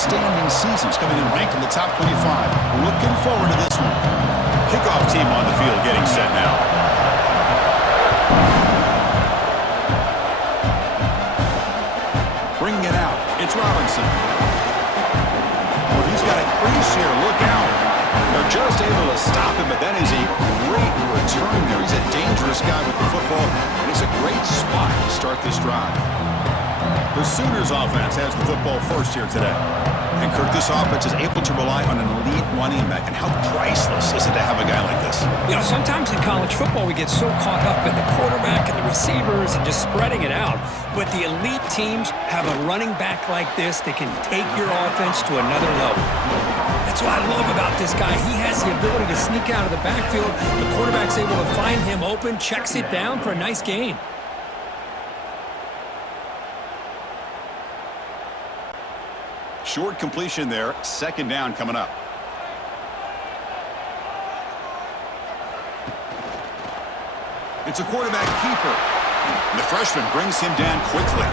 outstanding seasons, coming in ranked in the top 25. Looking forward to this one. Kickoff team on the field getting set now. Bringing it out. It's Robinson. Oh, he's got a crease here. Look out. They're just able to stop him, but that is a great return there. He's a dangerous guy with the football, and it's a great spot to start this drive. The Sooners offense has the football first here today. And Kirk, this offense is able to rely on an elite running back. And how priceless is it to have a guy like this? You know, sometimes in college football we get so caught up in the quarterback and the receivers and just spreading it out. But the elite teams have a running back like this that can take your offense to another level. That's what I love about this guy. He has the ability to sneak out of the backfield. The quarterback's able to find him open, checks it down for a nice gain. Short completion there. Second down coming up. It's a quarterback keeper. And the freshman brings him down quickly.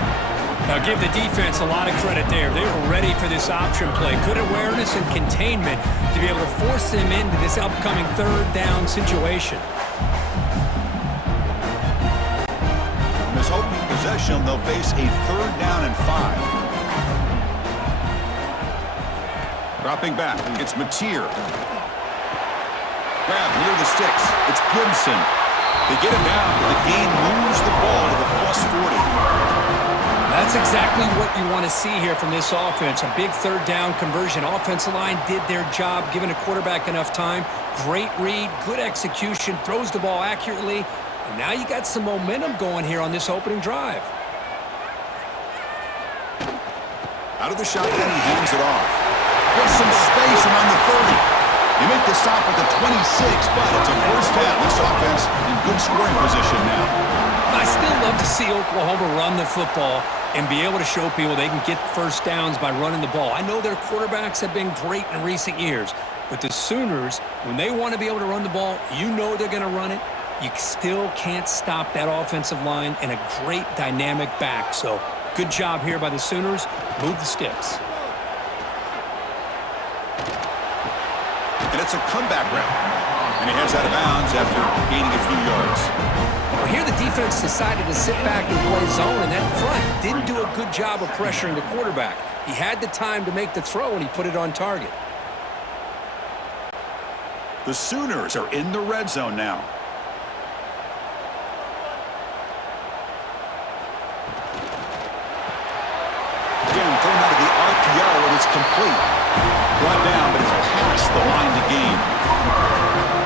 Now give the defense a lot of credit there. They were ready for this option play. Good awareness and containment to be able to force them into this upcoming third down situation. In this opening possession, they'll face a third down and 5. Dropping back, it's Mateer. Grab near the sticks. It's Gibson. They get him down, but the gain moves the ball to the +40. That's exactly what you want to see here from this offense. A big third down conversion. Offensive line did their job, giving a quarterback enough time. Great read, good execution, throws the ball accurately. And now you got some momentum going here on this opening drive. Out of the shotgun, he hands it off. There's some space around the 30. You make the stop at the 26, but it's a first down. This offense in good scoring position now. I still love to see Oklahoma run the football and be able to show people they can get first downs by running the ball. I know their quarterbacks have been great in recent years, but the Sooners, when they want to be able to run the ball, you know they're going to run it. You still can't stop that offensive line and a great dynamic back. So good job here by the Sooners. Move the sticks. And it's a comeback route. And he heads out of bounds after gaining a few yards. Well, here the defense decided to sit back and play zone, and that front didn't do a good job of pressuring the quarterback. He had the time to make the throw, and he put it on target. The Sooners are in the red zone now. Again, thrown out of the RPO, and it's complete. Brought down, but it's past the line to gain.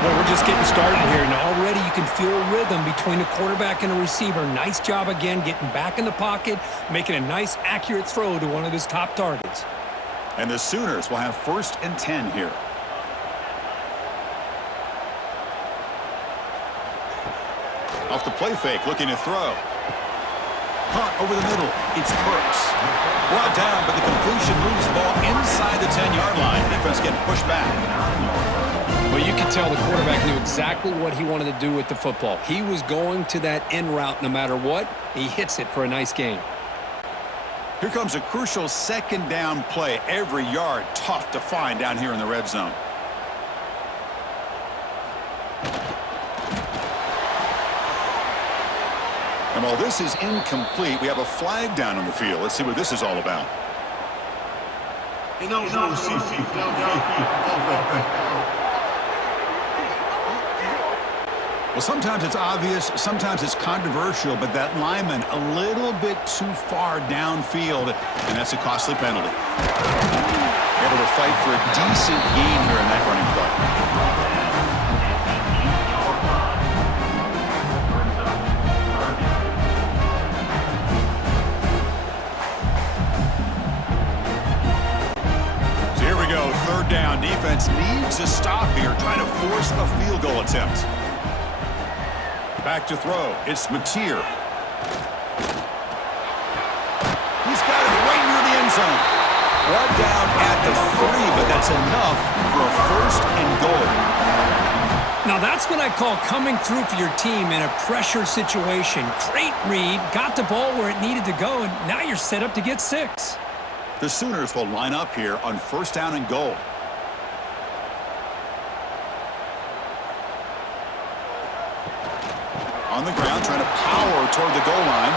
Well, we're just getting started here, and already you can feel a rhythm between the quarterback and the receiver. Nice job again getting back in the pocket, making a nice, accurate throw to one of his top targets. And the Sooners will have 1st and 10 here. Off the play fake, looking to throw. Hunt over the middle. It's Burks. Brought down, but the completion moves the ball inside the 10-yard line. Defense getting pushed back. Well, you can tell the quarterback knew exactly what he wanted to do with the football. He was going to that end route no matter what. He hits it for a nice gain. Here comes a crucial second down play. Every yard tough to find down here in the red zone. And while this is incomplete, we have a flag down on the field. Let's see what this is all about. Well, sometimes it's obvious, sometimes it's controversial, but that lineman a little bit too far downfield, and that's a costly penalty. Able to fight for a decent gain here in that running play. Third down. Defense needs a stop here, trying to force a field goal attempt. Back to throw. It's Mateer. He's got it right near the end zone. Brought down at the 3, but that's enough for a 1st and goal. Now that's what I call coming through for your team in a pressure situation. Great read, got the ball where it needed to go, and now you're set up to get 6. The Sooners will line up here on first down and goal. On the ground, trying to power toward the goal line.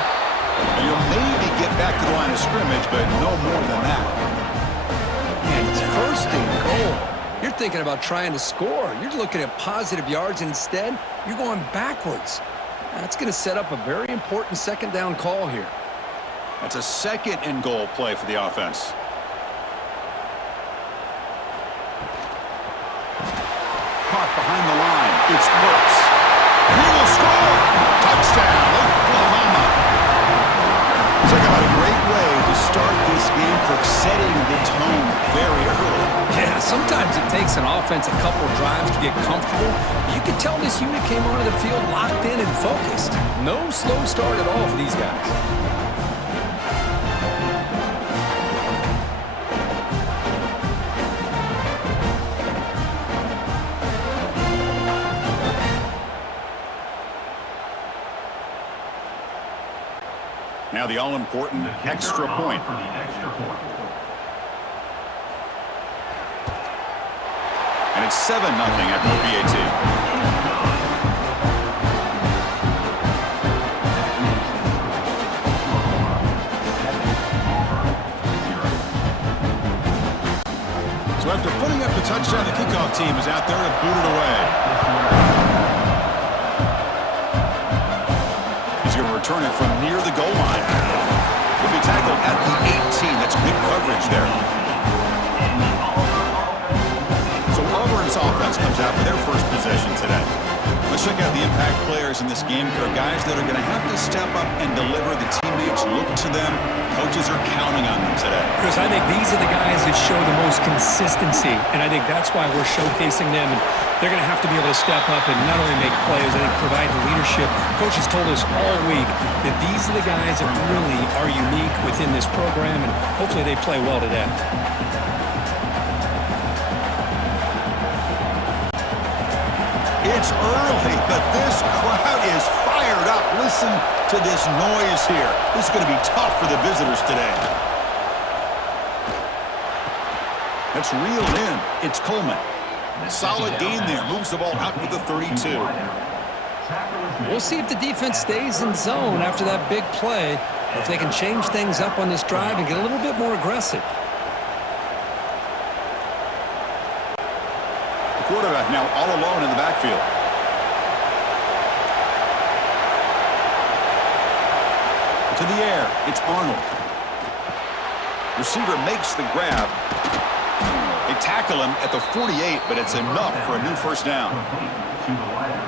And you'll maybe get back to the line of scrimmage, but no more than that. And it's first and goal. You're thinking about trying to score. You're looking at positive yards. Instead, you're going backwards. That's going to set up a very important second down call here. That's a second and goal play for the offense. Caught behind the line. It's Brooks. He will score. Touchdown, Oklahoma. It's like a great way to start this game, for setting the tone very early. Yeah, sometimes it takes an offense a couple drives to get comfortable. You can tell this unit came onto the field locked in and focused. No slow start at all for these guys. Now the all-important extra point. And it's 7-0 after the PAT. So after putting up the touchdown, the kickoff team is out there to boot it away. He's going to return it from near the goal line. He'll be tackled at the 18. That's good coverage there. So Auburn's offense comes out for their first possession today. Let's check out the impact players in this game. There are guys that are going to have to step up and deliver. The teammates look to them. Coaches are counting on them today. Chris, I think these are the guys that show the most consistency, and I think that's why we're showcasing them. And they're going to have to be able to step up and not only make plays, I think provide the leadership. Coach has told us all week that these are the guys that really are unique within this program, and hopefully they play well today. It's early, but this crowd is fired up. Listen to this noise here. This is going to be tough for the visitors today. That's reeled in. It's Coleman. Solid gain there. Moves the ball out with the 32. We'll see if the defense stays in zone after that big play, or if they can change things up on this drive and get a little bit more aggressive. Quarterback now all alone in the backfield. To the air, it's Arnold. Receiver makes the grab. They tackle him at the 48, but it's enough for a new first down.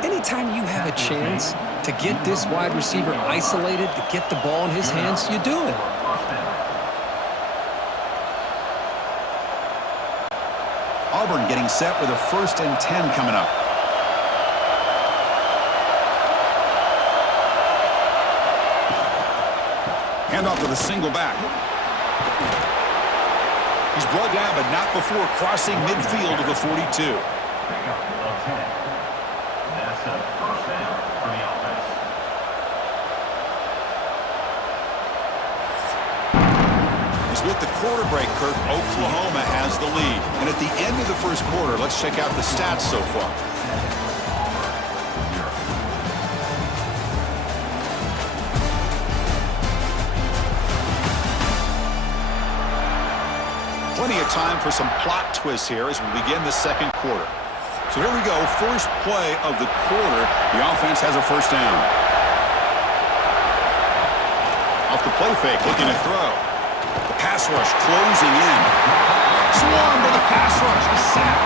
Anytime you have a chance to get this wide receiver isolated, to get the ball in his hands, you do it. Auburn getting set with a 1st and 10 coming up. Handoff to the single back. He's brought down, but not before crossing midfield of the 42. That's a first down for the offense. With the quarter break, Kirk, Oklahoma has the lead. And at the end of the first quarter, let's check out the stats so far. Plenty of time for some plot twists here as we begin the second quarter. So here we go, first play of the quarter. The offense has a first down. Off the play fake, looking to throw. The pass rush closing in. Swarm with the pass rush. He's sacked.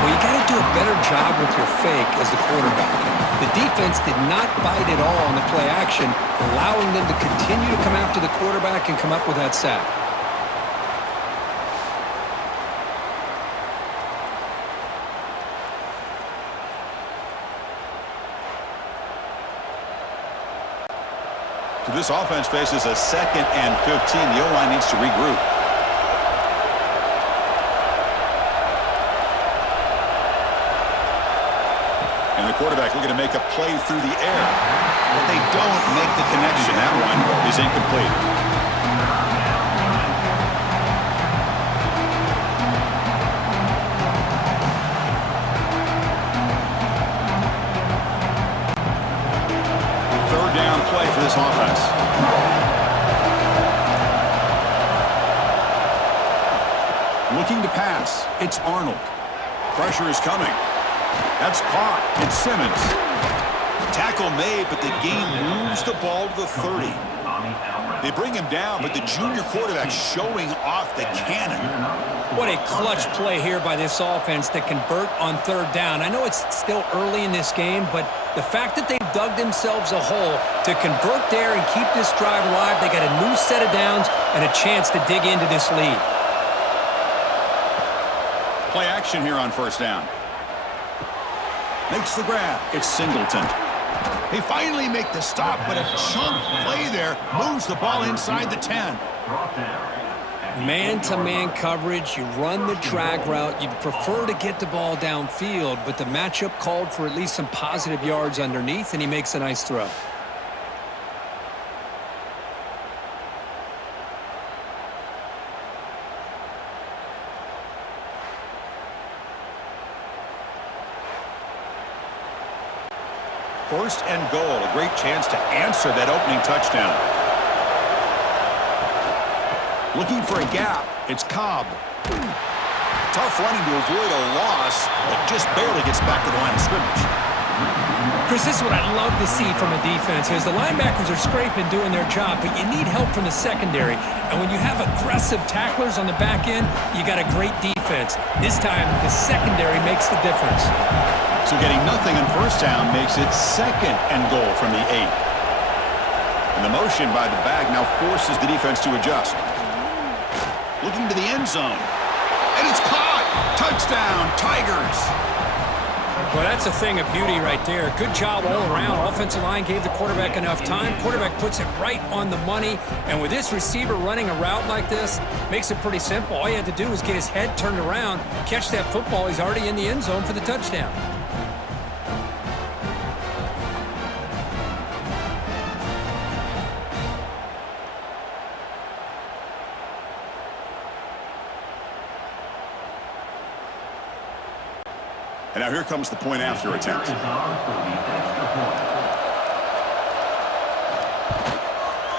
Well, you got to do a better job with your fake as the quarterback. The defense did not bite at all on the play action, allowing them to continue to come after the quarterback and come up with that sack. So this offense faces a 2nd and 15. The O-line needs to regroup. And the quarterback looking to make a play through the air. But they don't make the connection. That one is incomplete. Looking to pass. It's Arnold. Pressure is coming. That's caught. It's Simmons. Tackle made, but the game moves the ball to the 30. They bring him down, but the junior quarterback showing off the cannon. What a clutch play here by this offense to convert on third down. I know it's still early in this game, but the fact that they've dug themselves a hole to convert there and keep this drive alive, they got a new set of downs and a chance to dig into this lead. Play action here on first down. Makes the grab. It's Singleton. They finally make the stop, but a chunk play there moves the ball inside the 10. Man-to-man coverage, you run the drag route. You'd prefer to get the ball downfield, but the matchup called for at least some positive yards underneath, and he makes a nice throw. First and goal, a great chance to answer that opening touchdown. Looking for a gap, it's Cobb. Tough running to avoid a loss, but just barely gets back to the line of scrimmage. Chris, this is what I'd love to see from a defense is the linebackers are scraping, doing their job, but you need help from the secondary. And when you have aggressive tacklers on the back end, you got a great defense. This time, the secondary makes the difference. So getting nothing on first down makes it second and goal from the 8. And the motion by the back now forces the defense to adjust. Looking to the end zone. And it's caught! Touchdown, Tigers! Well, that's a thing of beauty right there. Good job all around. Offensive line gave the quarterback enough time. Quarterback puts it right on the money. And with this receiver running a route like this, makes it pretty simple. All you had to do was get his head turned around, catch that football. He's already in the end zone for the touchdown. And now here comes the point after attempt.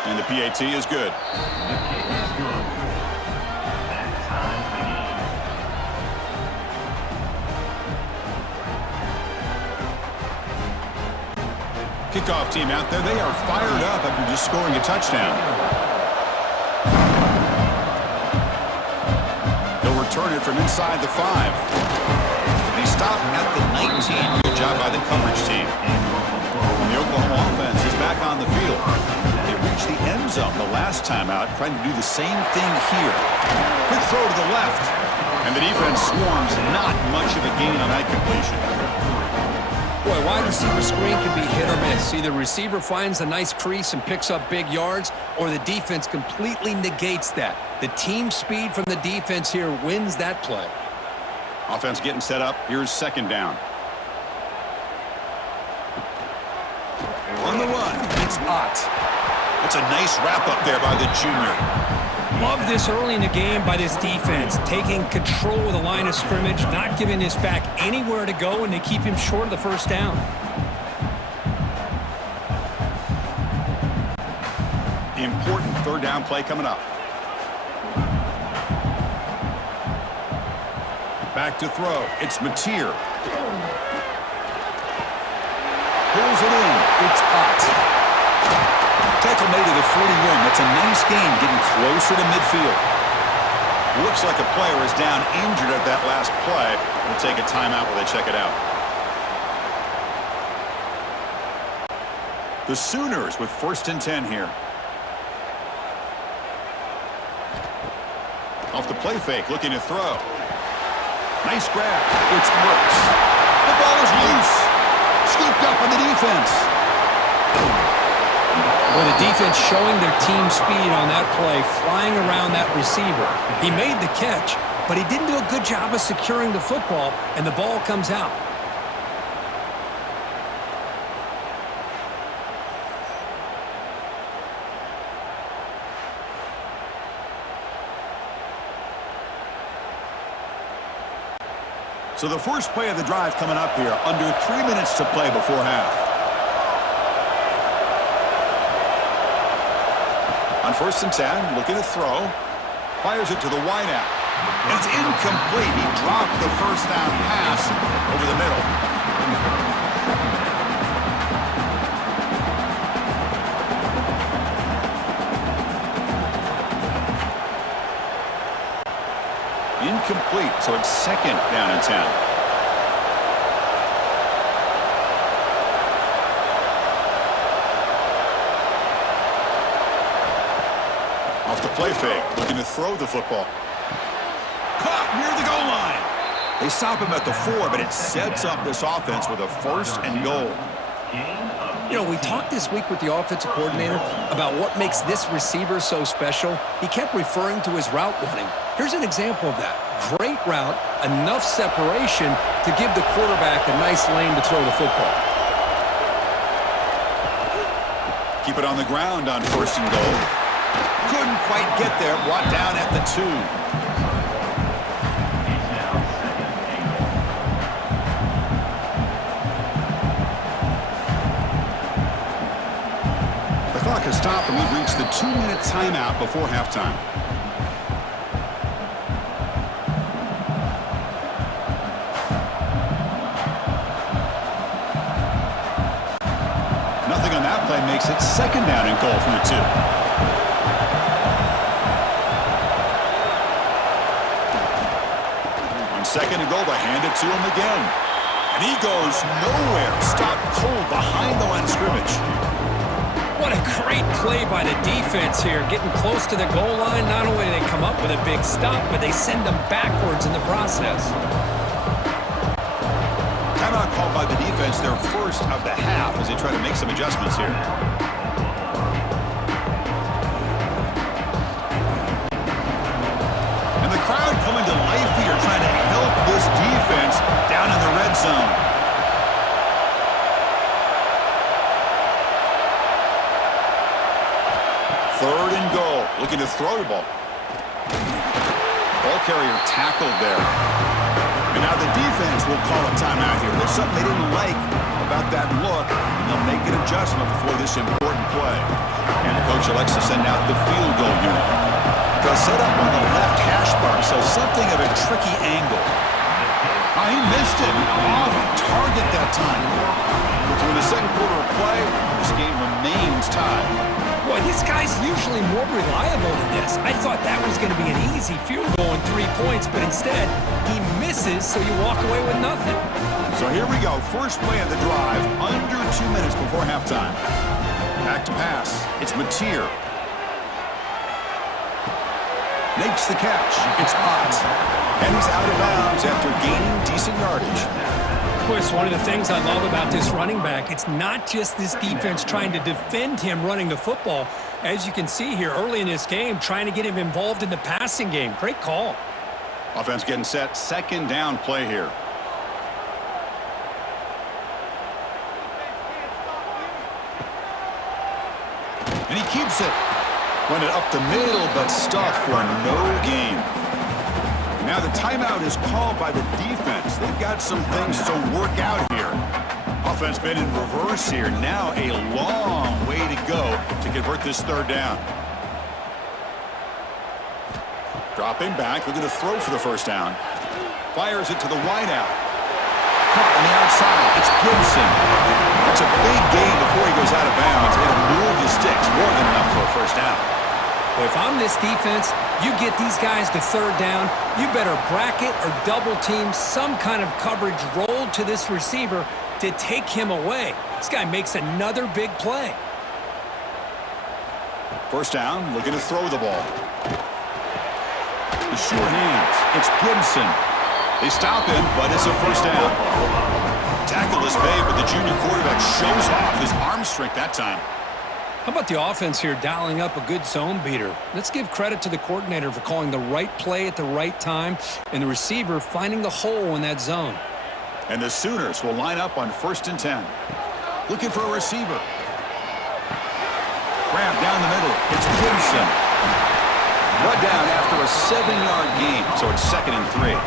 And the PAT is good. Kickoff team out there, they are fired up after just scoring a touchdown. They'll return it from inside the 5. He stopped at the 19. Good job by the coverage team. And the Oklahoma offense is back on the field. They reached the end zone the last time out, trying to do the same thing here. Quick throw to the left. And the defense swarms, not much of a gain on that completion. Boy, wide receiver screen can be hit or miss. Either receiver finds a nice crease and picks up big yards, or the defense completely negates that. The team speed from the defense here wins that play. Offense getting set up. Here's second down. On the run, it's Ott. That's a nice wrap-up there by the junior. Love this early in the game by this defense, taking control of the line of scrimmage, not giving this back anywhere to go, and they keep him short of the first down. Important third down play coming up. Back to throw. It's Mateer. Pulls it in. It's Ott. Tackle made at the 41. That's a nice gain, getting closer to midfield. Looks like a player is down injured at that last play. We'll take a timeout while they check it out. The Sooners with first and 10 here. Off the play fake, looking to throw. Nice grab. It's Brooks. The ball is loose. Scooped up on the defense. Well, the defense showing their team speed on that play, flying around that receiver. He made the catch, but he didn't do a good job of securing the football, and the ball comes out. So the first play of the drive coming up here, under 3 minutes to play before half. On first and 10, looking to throw. Fires it to the wideout. And it's incomplete. He dropped the first down pass over the middle. Incomplete, so it's second down and 10. Off the play fake, looking to throw the football. Caught near the goal line. They stop him at the 4, but it sets up this offense with a first and goal. You know, we talked this week with the offensive coordinator about what makes this receiver so special. He kept referring to his route running. Here's an example of that. Great route, enough separation to give the quarterback a nice lane to throw the football. Keep it on the ground on first and goal. Couldn't quite get there, brought down at the 2. The clock has stopped, and we've reached the 2-minute timeout before halftime. Nothing on that play makes it second down and goal from the 2. On second and goal, they hand it to him again. And he goes nowhere. Stopped cold behind the line of scrimmage. What a great play by the defense here. Getting close to the goal line, not only do they come up with a big stop, but they send them backwards in the process. Timeout called by the defense, their first of the half, as they try to make some adjustments here. And the crowd coming to life here, trying to help this defense down in the red zone. Third and goal, looking to throw the ball. Ball carrier tackled there. And now the defense will call a timeout here. There's something they didn't like about that look, and they'll make an adjustment before this important play. And the coach elects to send out the field goal unit. They'll set up on the left hash mark, so something of a tricky angle. He missed it. Off target that time. So in the second quarter of play, this game remains tied. Boy, this guy's usually more reliable than this. I thought that was going to be an easy field goal and 3 points, but instead, he misses, so you walk away with nothing. So here we go. First play of the drive, under 2 minutes before halftime. Back to pass. It's Mateer. Makes the catch. It's Potts. And he's out of bounds after gaining decent yardage. Boy, it's one of the things I love about this running back. It's not just this defense trying to defend him running the football. As you can see here early in this game, trying to get him involved in the passing game. Great call. Offense getting set. Second down play here. And he keeps it. Went it up the middle, but stuffed for no gain. Now the timeout is called by the defense. They've got some things to work out here. Offense been in reverse here. Now a long way to go to convert this third down. Dropping back, looking to throw for the first down. Fires it to the wideout. Caught on the outside. It's Gibson. That's a big gain before he goes out of bounds. It'll move the sticks more than enough for a first down. Well, if I'm this defense, you get these guys to third down, you better bracket or double team some kind of coverage roll to this receiver to take him away. This guy makes another big play. First down, looking to throw the ball. The short hands. It's Gibson. They stop him, but it's a first down. Tackle is made, but the junior quarterback shows off his arm strength that time. How about the offense here dialing up a good zone beater? Let's give credit to the coordinator for calling the right play at the right time and the receiver finding the hole in that zone. And the Sooners will line up on 1st and 10. Looking for a receiver. Grab down the middle. It's Gibson. Brought down after a 7-yard gain, so it's 2nd and 3.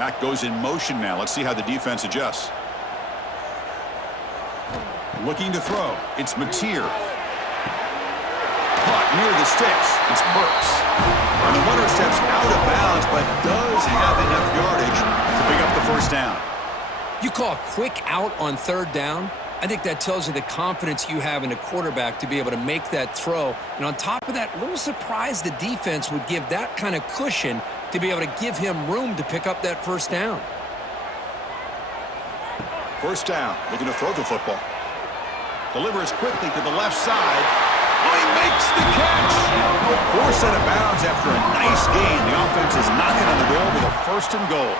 Back goes in motion now. Let's see how the defense adjusts. Looking to throw. It's Mateer. Caught near the sticks. It's Burks. And the runner steps out of bounds, but does have enough yardage to pick up the first down. You call a quick out on third down? I think that tells you the confidence you have in a quarterback to be able to make that throw. And on top of that, a little surprised the defense would give that kind of cushion to be able to give him room to pick up that first down. First down, looking to throw the football. Delivers quickly to the left side. Oh, he makes the catch! Forced out of bounds after a nice gain. The offense is knocking on the door with a 1st and goal.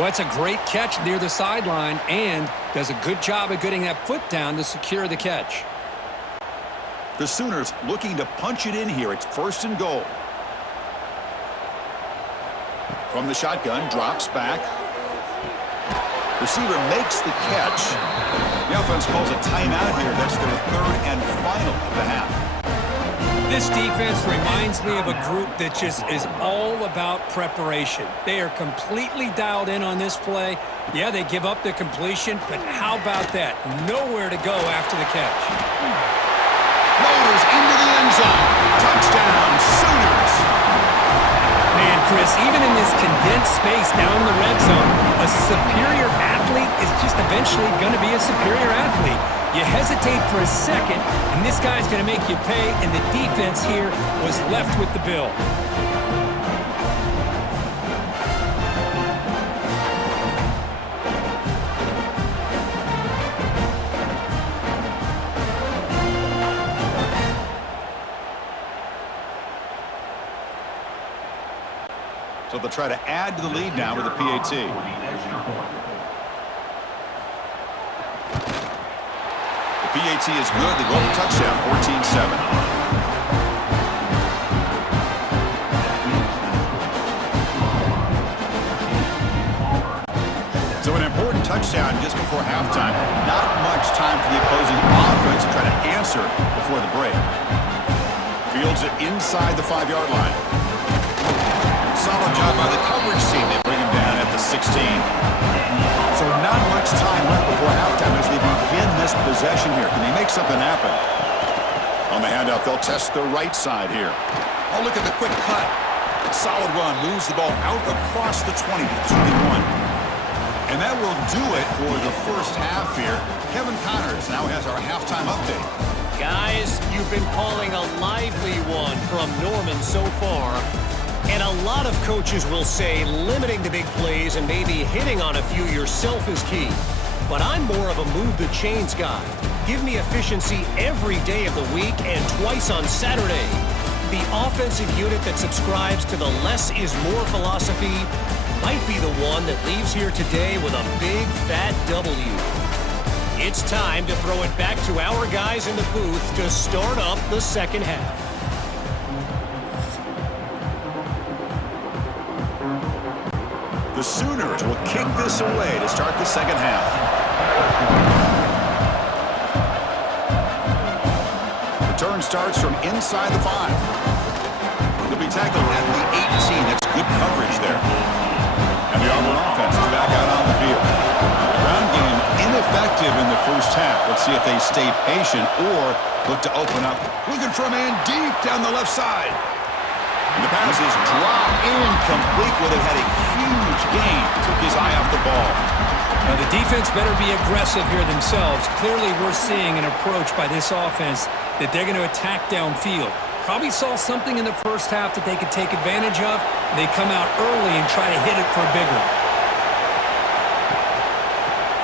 Well, that's a great catch near the sideline and does a good job of getting that foot down to secure the catch. The Sooners looking to punch it in here. It's 1st and goal. From the shotgun, drops back. Receiver makes the catch. The offense calls a timeout here. That's their 3rd and final of the half. This defense reminds me of a group that just is all about preparation. They are completely dialed in on this play. Yeah, they give up the completion, but how about that? Nowhere to go after the catch. Motors into the end zone. Touchdown, Sooners. Man, Chris, even in this condensed space down in the red zone, a superior athlete is just eventually going to be a superior athlete. You hesitate for a second, and this guy's going to make you pay, and the defense here was left with the bill. So they'll try to add to the lead now with a PAT. The PAT is good. They go up a touchdown, 14-7. So an important touchdown just before halftime. Not much time for the opposing offense to try to answer before the break. Fields it inside the 5-yard line. Solid job by the coverage team. They bring him down at the 16. So not much time left before halftime as they begin this possession here. Can they make something happen? On the handoff, they'll test the right side here. Oh, look at the quick cut. Solid run. Moves the ball out across the 20 to 21. And that will do it for the first half here. Kevin Connors now has our halftime update. Guys, you've been calling a lively one from Norman so far. And a lot of coaches will say limiting the big plays and maybe hitting on a few yourself is key. But I'm more of a move the chains guy. Give me efficiency every day of the week and twice on Saturday. The offensive unit that subscribes to the less is more philosophy might be the one that leaves here today with a big fat W. It's time to throw it back to our guys in the booth to start up the second half. The Sooners will kick this away to start the second half. Return starts from inside the 5. He'll be tackled at the 18. That's good coverage there. And the Auburn offense is back out on the field. Ground game ineffective in the first half. Let's see if they stay patient or look to open up. Looking for a man deep down the left side. And the pass is dropped incomplete. Well, they had a huge gain. Took his eye off the ball. Now, the defense better be aggressive here themselves. Clearly, we're seeing an approach by this offense that they're going to attack downfield. Probably saw something in the first half that they could take advantage of. And they come out early and try to hit it for a big one.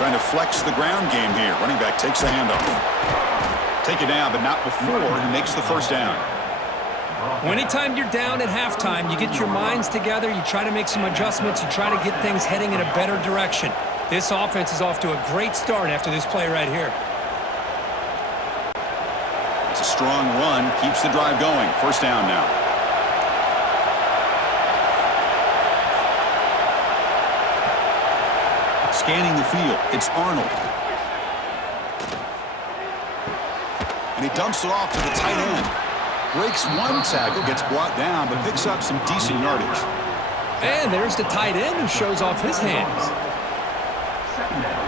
Trying to flex the ground game here. Running back takes the handoff. Take it down, but not before he makes the first down. Well, anytime you're down at halftime, you get your minds together, you try to make some adjustments, you try to get things heading in a better direction. This offense is off to a great start after this play right here. It's a strong run, keeps the drive going. First down now. Scanning the field, it's Arnold. And he dumps it off to the tight end. Breaks one tackle, gets brought down, but picks up some decent yardage. And there's the tight end who shows off his hands. Second down.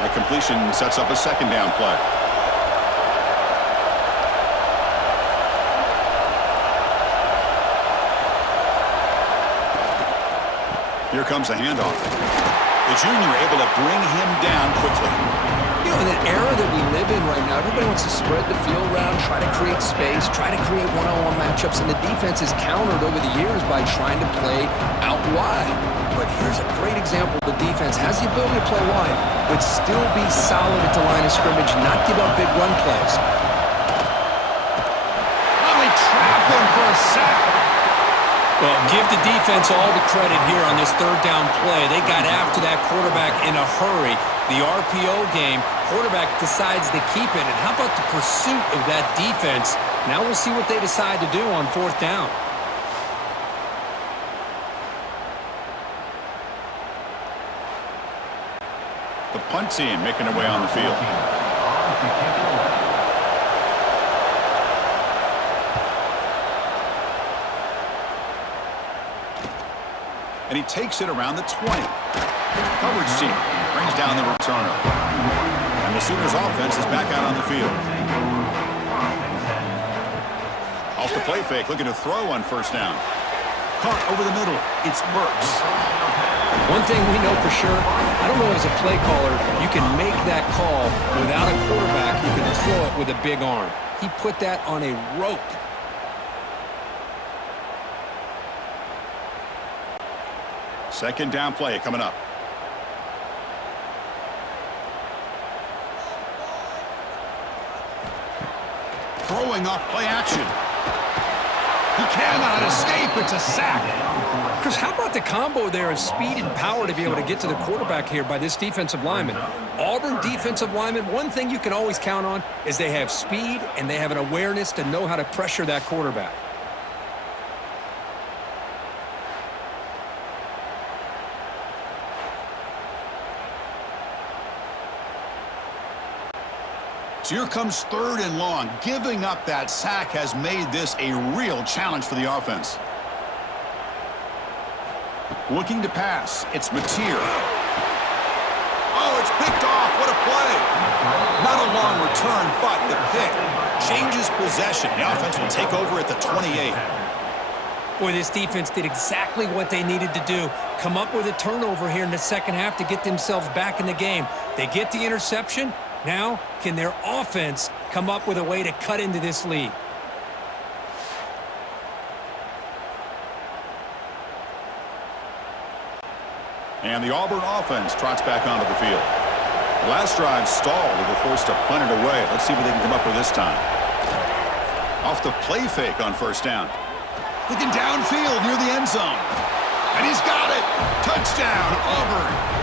That completion sets up a second down play. Here comes the handoff. The junior able to bring him down quickly. You know, in the era that we live in right now, everybody wants to spread the field around, try to create space, try to create one-on-one matchups, and the defense is countered over the years by trying to play out wide. But here's a great example. The defense has the ability to play wide, but still be solid at the line of scrimmage, not give up big run plays. Probably trap him for a sack. Well, give the defense all the credit here on this third down play. They got after that quarterback in a hurry. The RPO game, quarterback decides to keep it. And how about the pursuit of that defense? Now we'll see what they decide to do on fourth down. The punt team making their way on the field. And he takes it around the 20. Coverage team brings down the returner. And the Sooners offense is back out on the field. Off the play fake, looking to throw on first down. Caught over the middle. It's Burks. One thing we know for sure, I don't know as a play caller, you can make that call without a quarterback. You can throw it with a big arm. He put that on a rope. Second down play coming up. Throwing off play action. He cannot escape. It's a sack. Chris, how about the combo there of speed and power to be able to get to the quarterback here by this defensive lineman? Auburn defensive lineman, one thing you can always count on is they have speed and they have an awareness to know how to pressure that quarterback. So here comes third and long. Giving up that sack has made this a real challenge for the offense. Looking to pass. It's Mateer. Oh, it's picked off. What a play. Not a long return, but the pick changes possession. The offense will take over at the 28. Boy, this defense did exactly what they needed to do. Come up with a turnover here in the second half to get themselves back in the game. They get the interception. Now, can their offense come up with a way to cut into this lead? And the Auburn offense trots back onto the field. Last drive stalled. They were forced to punt it away. Let's see what they can come up with this time. Off the play fake on first down. Looking downfield near the end zone. And he's got it. Touchdown, Auburn.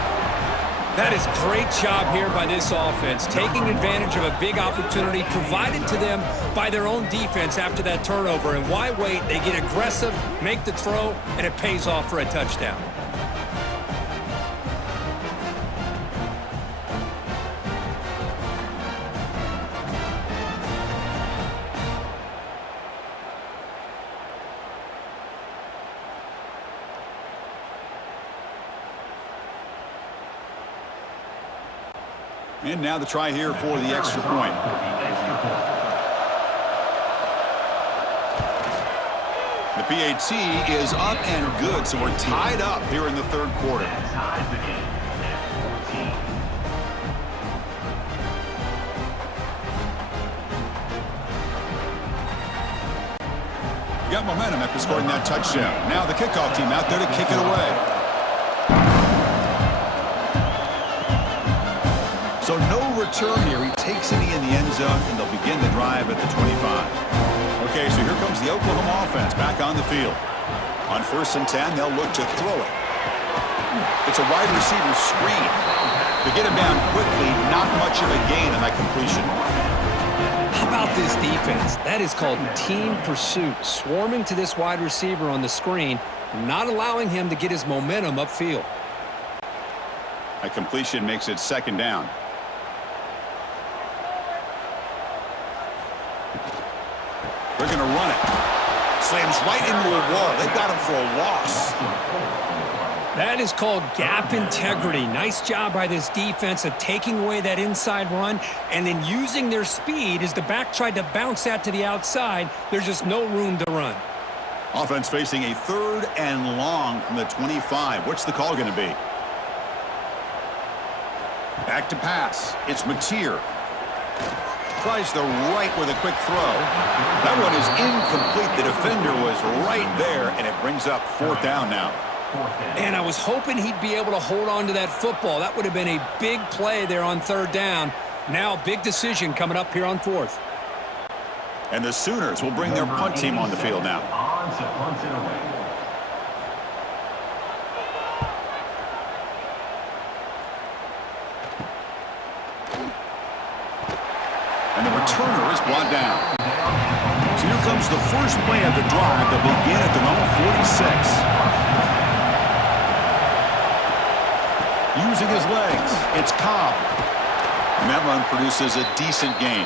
That is great job here by this offense, taking advantage of a big opportunity provided to them by their own defense after that turnover. And why wait? They get aggressive, make the throw, and it pays off for a touchdown. And now the try here for the extra point. The PAT is up and good, so we're tied up here in the third quarter. Got momentum after scoring that touchdown. Now the kickoff team out there to kick it away. So no return here. He takes it in the end zone, and they'll begin the drive at the 25. Okay, so here comes the Oklahoma offense back on the field. On 1st and 10, they'll look to throw it. It's a wide receiver screen. To get him down quickly, not much of a gain on that completion. How about this defense? That is called team pursuit. Swarming to this wide receiver on the screen, not allowing him to get his momentum upfield. That completion makes it second down. They're going to run it. Slams right into a wall. They've got him for a loss. That is called gap integrity. Nice job by this defense of taking away that inside run and then using their speed as the back tried to bounce that to the outside. There's just no room to run. Offense facing a 3rd and long from the 25. What's the call going to be? Back to pass. It's Mateer. Tries the right with a quick throw. That one is incomplete. The defender was right there, and it brings up 4th down now. And I was hoping he'd be able to hold on to that football. That would have been a big play there on 3rd down. Now, big decision coming up here on 4th. And the Sooners will bring their punt team on the field now. On to punt it away. And the returner is brought down. So here comes the first play of the drive. They'll begin at their own 46. Using his legs, it's Cobb. And that run produces a decent gain.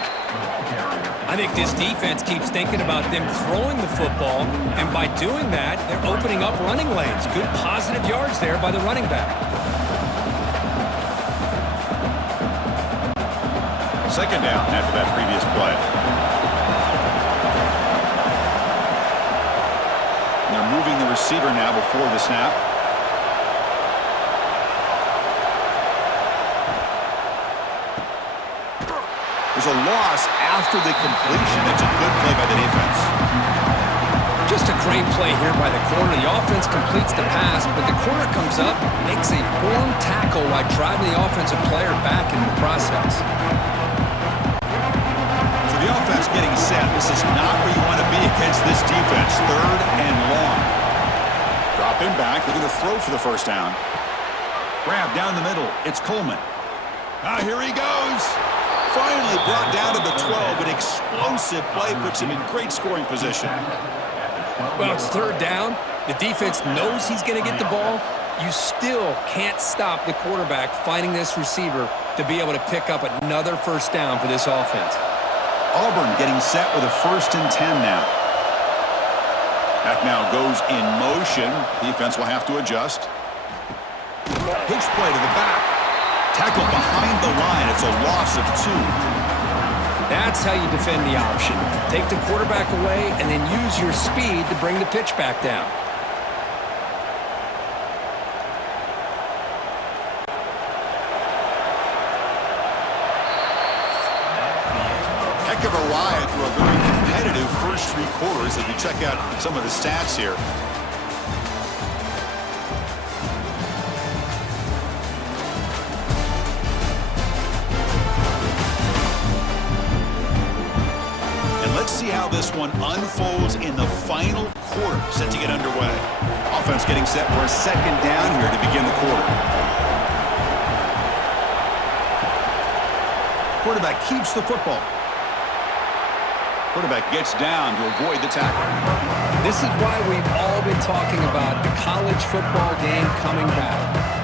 I think this defense keeps thinking about them throwing the football, and by doing that, they're opening up running lanes. Good positive yards there by the running back. 2nd down after that previous play. And they're moving the receiver now before the snap. There's a loss after the completion. That's a good play by the defense. Just a great play here by the corner. The offense completes the pass, but the corner comes up, makes a form tackle while driving the offensive player back in the process. So the offense getting set. This is not where you want to be against this defense. 3rd and long. Drop him back. They're going to throw for the 1st down. Grab down the middle. It's Coleman. Here he goes. Finally brought down to the 12. An explosive play puts him in great scoring position. Well, it's 3rd down. The defense knows he's going to get the ball. You still can't stop the quarterback finding this receiver to be able to pick up another 1st down for this offense. Auburn getting set with a 1st and 10 now. That now goes in motion. Defense will have to adjust. Pitch play to the back. Tackle behind the line. It's a loss of 2. That's how you defend the option. Take the quarterback away and then use your speed to bring the pitch back down. Heck of a ride through a very competitive first 3 quarters as we check out some of the stats here. Let's see how this one unfolds in the final quarter, set to get underway. Offense getting set for a 2nd down here to begin the quarter. Quarterback keeps the football. Quarterback gets down to avoid the tackle. This is why we've all been talking about the college football game coming back.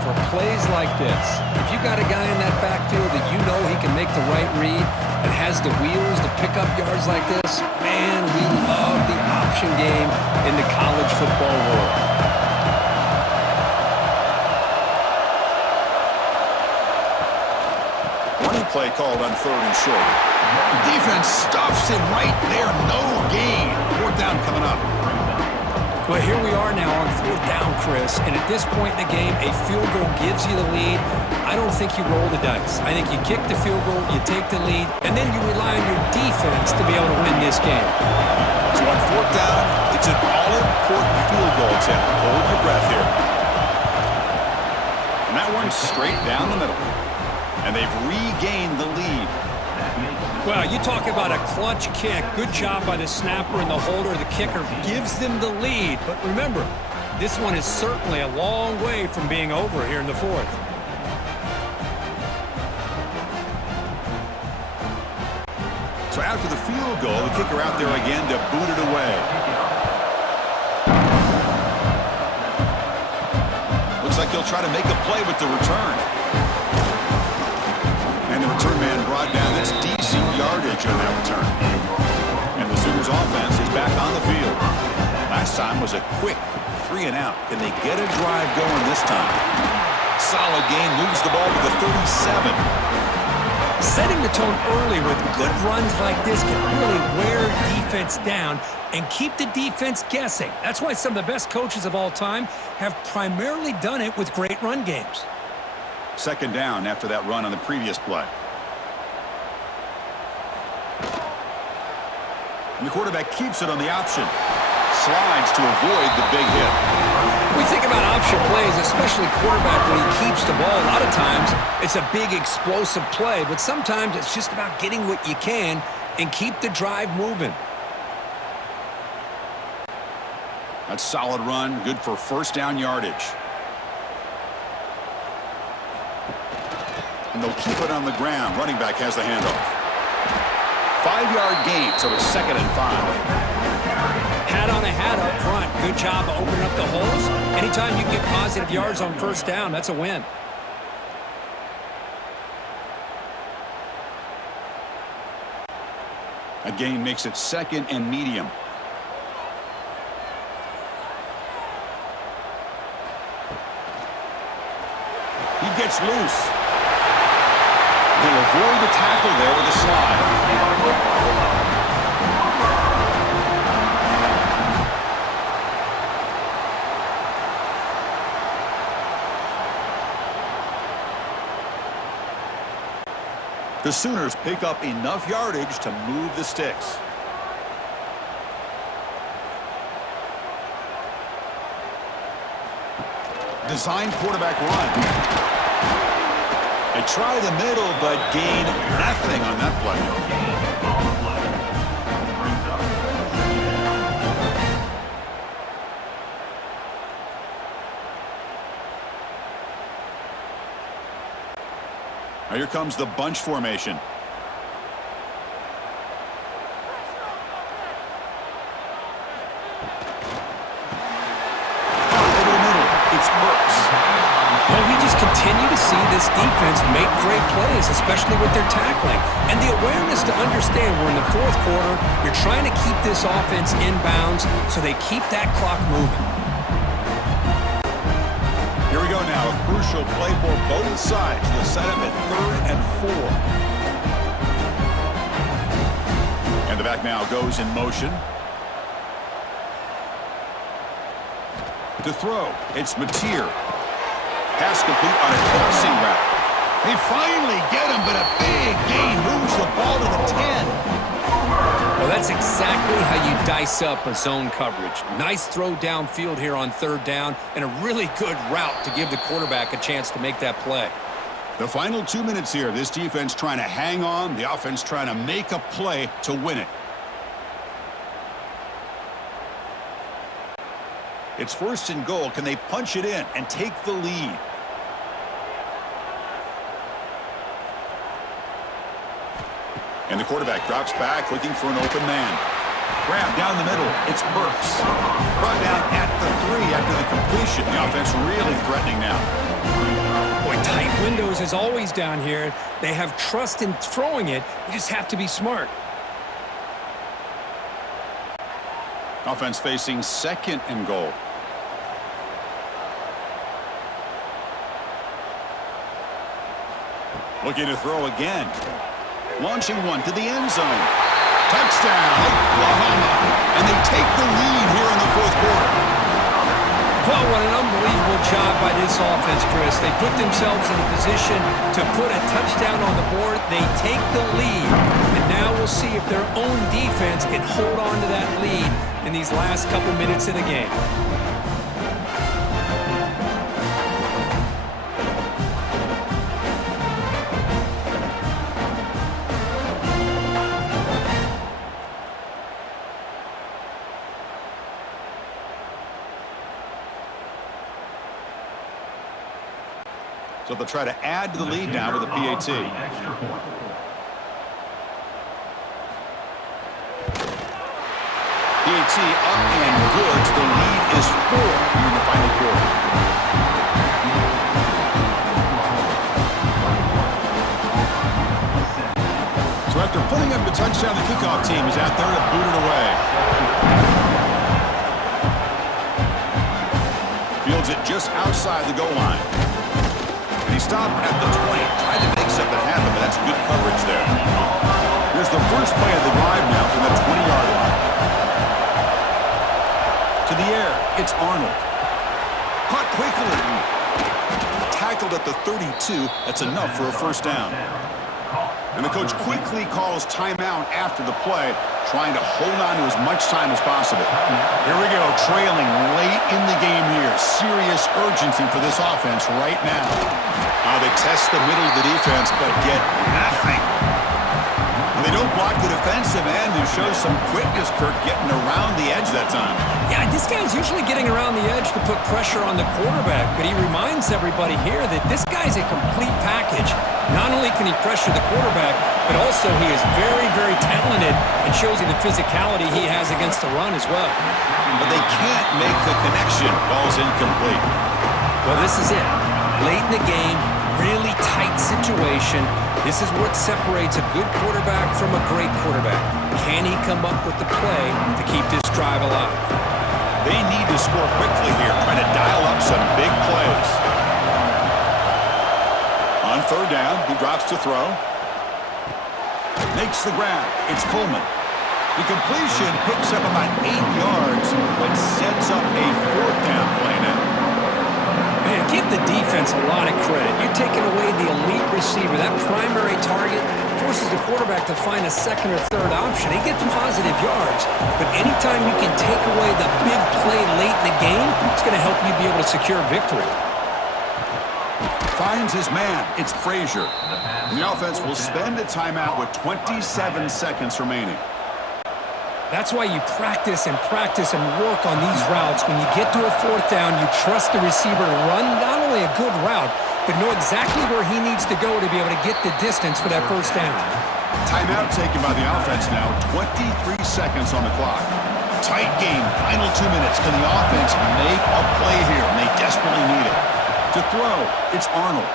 For plays like this, if you got a guy in that backfield that you know he can make the right read and has the wheels to pick up yards like this, man, we love the option game in the college football world. Running play called on 3rd and short. Defense stuffs him right there. No gain. 4th down coming up. Well, here we are now on 4th down, Chris, and at this point in the game, a field goal gives you the lead. I don't think you roll the dice. I think you kick the field goal, you take the lead, and then you rely on your defense to be able to win this game. So on 4th down, it's an all-important field goal attempt. Hold your breath here. And that one's straight down the middle. And they've regained the lead. Well, you talk about a clutch kick. Good job by the snapper and the holder. The kicker gives them the lead. But remember, this one is certainly a long way from being over here in the 4th. So after the field goal, the kicker out there again to boot it away. Looks like he'll try to make a play with the return. And the return man brought down. That's decent yardage on that return. And the Sooners offense is last time was a quick 3-and-out. Can they get a drive going this time? Solid gain, moves the ball to the 37. Setting the tone early with good runs like this can really wear defense down and keep the defense guessing. That's why some of the best coaches of all time have primarily done it with great run games. Second down after that run on the previous play. And the quarterback keeps it on the option. Slides to avoid the big hit. We think about option plays, especially quarterback when he keeps the ball. A lot of times it's a big explosive play, but sometimes it's just about getting what you can and keep the drive moving. That's a solid run, good for first down yardage. And they'll keep it on the ground. Running back has the handoff. 5-yard gain, so it's 2nd and 5. Hat on a hat up front. Good job of opening up the holes. Anytime you get positive yards on first down, that's a win. A gain makes it 2nd and medium. He gets loose. They'll avoid the tackle there with a slide. The Sooners pick up enough yardage to move the sticks. Design quarterback run. They try the middle, but gain nothing on that play. Now here comes the bunch formation. Over the middle, it's Burks. Well, we just continue to see this defense make great plays, especially with their tackling. And the awareness to understand we're in the fourth quarter, you're trying to keep this offense in bounds so they keep that clock moving. Here we go now, a crucial play for both sides. They'll set up at 3rd and 4. And the back now goes in motion. To throw, it's Mateer. Pass complete on a crossing route. They finally get him, but a big gain moves the ball to the 10. Well, that's exactly how you dice up a zone coverage. Nice throw downfield here on 3rd down, and a really good route to give the quarterback a chance to make that play. The final 2 minutes here, this defense trying to hang on, the offense trying to make a play to win it. It's 1st and goal. Can they punch it in and take the lead? And the quarterback drops back, looking for an open man. Grab down the middle. It's Burks. Brought down at the 3 after the completion. The offense really threatening now. Boy, tight windows is always down here. They have trust in throwing it. You just have to be smart. Offense facing 2nd and goal. Looking to throw again. Launching one to the end zone. Touchdown, Oklahoma. And they take the lead here in the 4th quarter. Well, what an unbelievable job by this offense, Chris. They put themselves in a position to put a touchdown on the board. They take the lead. And now we'll see if their own defense can hold on to that lead in these last couple minutes of the game. So they'll try to add to the lead now with a PAT. Extra point. PAT up and good. The lead is 4 here in the final quarter. So after putting up the touchdown, the kickoff team is out there to boot it away. just outside the goal line. And he stopped at the 20, tried to make something happen, but that's good coverage there. Here's the first play of the drive now from the 20-yard line. To the air, it's Arnold. Caught quickly. Tackled at the 32. That's enough for a first down. And the coach quickly calls timeout after the play, trying to hold on to as much time as possible. Here we go, trailing late in the game here. Serious urgency for this offense right now. They test the middle of the defense, but get nothing. They don't block the defensive end, who shows some quickness, Kirk, getting around the edge that time. Yeah, this guy's usually getting around the edge to put pressure on the quarterback, but he reminds everybody here that this guy's a complete package. Not only can he pressure the quarterback, but also he is very, very talented and shows you the physicality he has against the run as well. But they can't make the connection. Ball's incomplete. Well, this is it. Late in the game, really tight situation. This is what separates a good quarterback from a great quarterback. Can he come up with the play to keep this drive alive? They need to score quickly here, trying to dial up some big plays. On third down, he drops to throw. Makes the grab. It's Coleman. The completion picks up about 8 yards, but sets up a fourth down play now. Man, give the defense a lot of credit. You're taking away the elite receiver. That primary target forces the quarterback to find a second or third option. He gets positive yards, but anytime you can take away the big play late in the game, it's going to help you be able to secure victory. Finds his man. It's Frazier. The offense will spend a timeout with 27 seconds remaining. That's why you practice and work on these routes. When you get to a fourth down, you trust the receiver to run not only a good route, but know exactly where he needs to go to be able to get the distance for that first down. Timeout taken by the offense now. 23 seconds on the clock. Tight game. Final 2 minutes. Can the offense make a play here? And they desperately need it. To throw, it's Arnold.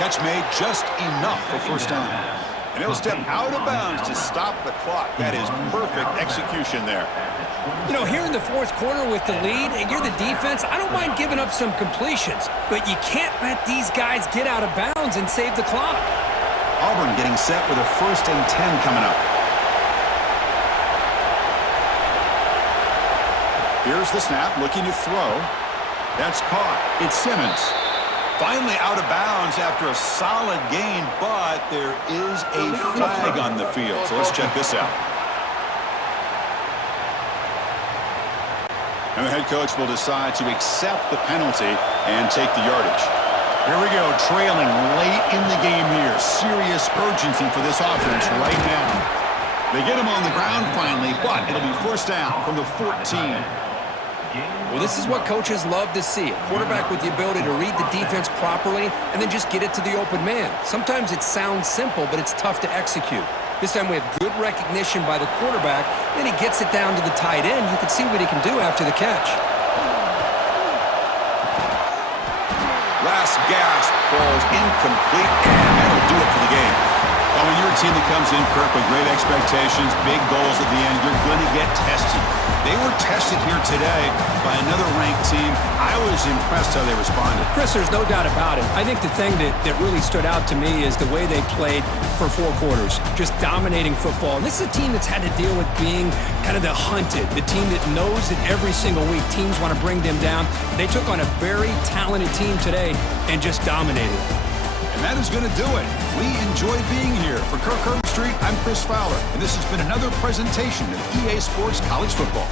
Catch made just enough for first down. And he'll step out of bounds to stop the clock. That is perfect execution there. You know, here in the fourth quarter with the lead, and you're the defense, I don't mind giving up some completions, but you can't let these guys get out of bounds and save the clock. Auburn getting set with a 1st and 10 coming up. Here's the snap, looking to throw. That's caught. It's Simmons. Finally out of bounds after a solid gain, but there is a flag on the field. So let's check this out. And the head coach will decide to accept the penalty and take the yardage. Here we go, trailing late in the game here. Serious urgency for this offense right now. They get him on the ground finally, but it'll be first down from the 14. Well, this is what coaches love to see. A quarterback with the ability to read the defense properly and then just get it to the open man. Sometimes it sounds simple, but it's tough to execute. This time we have good recognition by the quarterback. Then he gets it down to the tight end. You can see what he can do after the catch. Last gasp falls incomplete, and that'll do it for the game. Well, when you're a team that comes in, Kirk, with great expectations, big goals at the end, you're going to get tested. They were tested here today by another ranked team. I was impressed how they responded. Chris, there's no doubt about it. I think the thing that really stood out to me is the way they played for 4 quarters, just dominating football. And this is a team that's had to deal with being kind of the hunted, the team that knows that every single week teams want to bring them down. They took on a very talented team today and just dominated. And that is going to do it. We enjoyed being here. For Kirk Herbstreit, I'm Chris Fowler, and this has been another presentation of EA Sports College Football.